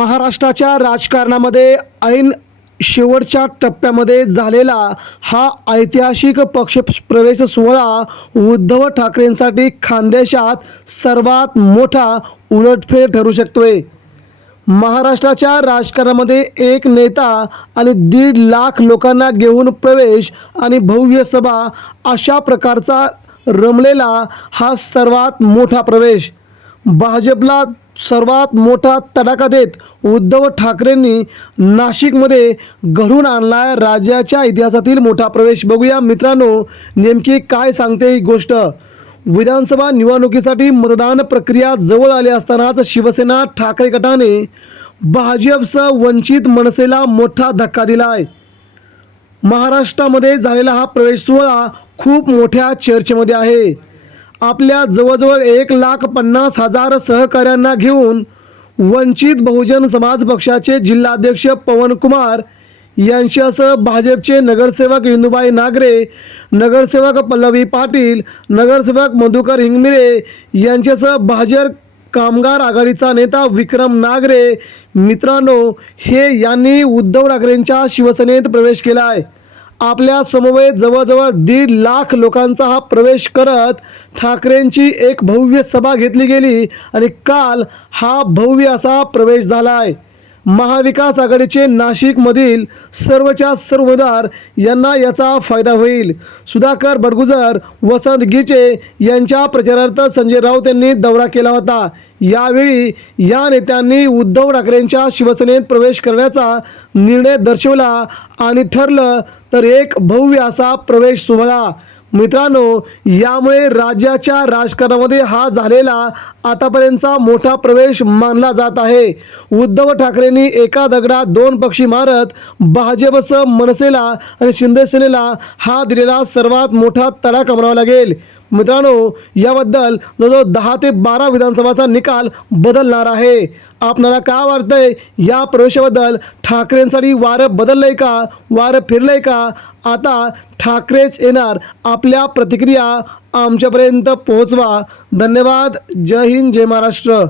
महाराष्ट्राच्या राजकारणामध्ये ऐन शेवटच्या टप्प्यामध्ये झालेला हा ऐतिहासिक पक्ष प्रवेश सोहळा उद्धव ठाकरेंसाठी खानदेशात सर्वात मोठा उलटफेर ठरू शकतोय. महाराष्ट्राच्या राजकारणामध्ये एक नेता आणि दीड लाख लोकांना घेऊन प्रवेश आणि भव्य सभा अशा प्रकारचा रमलेला हा सर्वात मोठा प्रवेश. भाजपला सर्वात मोठा तडाखा देत उद्धव ठाकरेंनी नाशिकमध्ये घडून आणला राज्याच्या इतिहासातील मोठा प्रवेश. बघूया मित्रांनो नेमकी काय सांगते ही गोष्ट. विधानसभा निवडणुकीसाठी मतदान प्रक्रिया जवळ आली असतानाच शिवसेना ठाकरे गटाने भाजपसह वंचित मनसेला मोठा धक्का दिला आहे महाराष्ट्रामध्ये झालेला हा प्रवेश सोहळा खूप मोठ्या चर्चेमध्ये आहे. आपल्या जवळजवळ एक लाख पन्नास हजार सहकाऱ्यांना घेऊन वंचित बहुजन समाज पक्षाचे जिल्हाध्यक्ष पवन कुमार यांच्यासह भाजपचे नगरसेवक इंदुबाई नागरे नगरसेवक पल्लवी पाटील नगरसेवक मधुकर हिंगमिरे यांच्यासह भाजप कामगार आघाडीचा नेता विक्रम नागरे. मित्रांनो हे यांनी उद्धव ठाकरेंच्या शिवसेनेत प्रवेश केला आहे. आपल्या समवेत जवळजवळ दीड लाख लोकांचा हा प्रवेश करत ठाकरेंची एक भव्य सभा घेतली गेली आणि काल हा भव्य असा प्रवेश झाला आहे. महाविकास आघाडीचे नाशिकमधील सर्वच्या सर्व उमेदवार यांना याचा फायदा होईल. सुधाकर बडगुजर वसंत गीचे यांच्या प्रचारार्थ संजय राऊत यांनी दौरा केला होता. यावेळी या नेत्यांनी उद्धव ठाकरेंच्या शिवसेनेत प्रवेश करण्याचा निर्णय दर्शवला आणि ठरलं तर एक भव्य असा प्रवेश सोहळा. मित्रांनो यामुळे राज्याच्या राजकारणामध्ये हा झालेला आतापर्यंतचा मोठा प्रवेश मानला जात आहे. उद्धव ठाकरेंनी एका दगडात दोन पक्षी मारत भाजपसह मनसेला आणि शिंदेसेनेला हा दिलेला सर्वात मोठा तडा कमरावा लागेल. मित्रांनो याबद्दल जवळजवळ दहा ते बारा विधानसभाचा निकाल बदलणार आहे. आपणाला काय वाटतंय? या प्रवेशाबद्दल ठाकरेंसाठी वारं बदललंय का? वारं फिरलंय का? आता ठाकरेच येणार. आपल्या प्रतिक्रिया आमच्यापर्यंत पोहोचवा. धन्यवाद. जय हिंद जय महाराष्ट्र.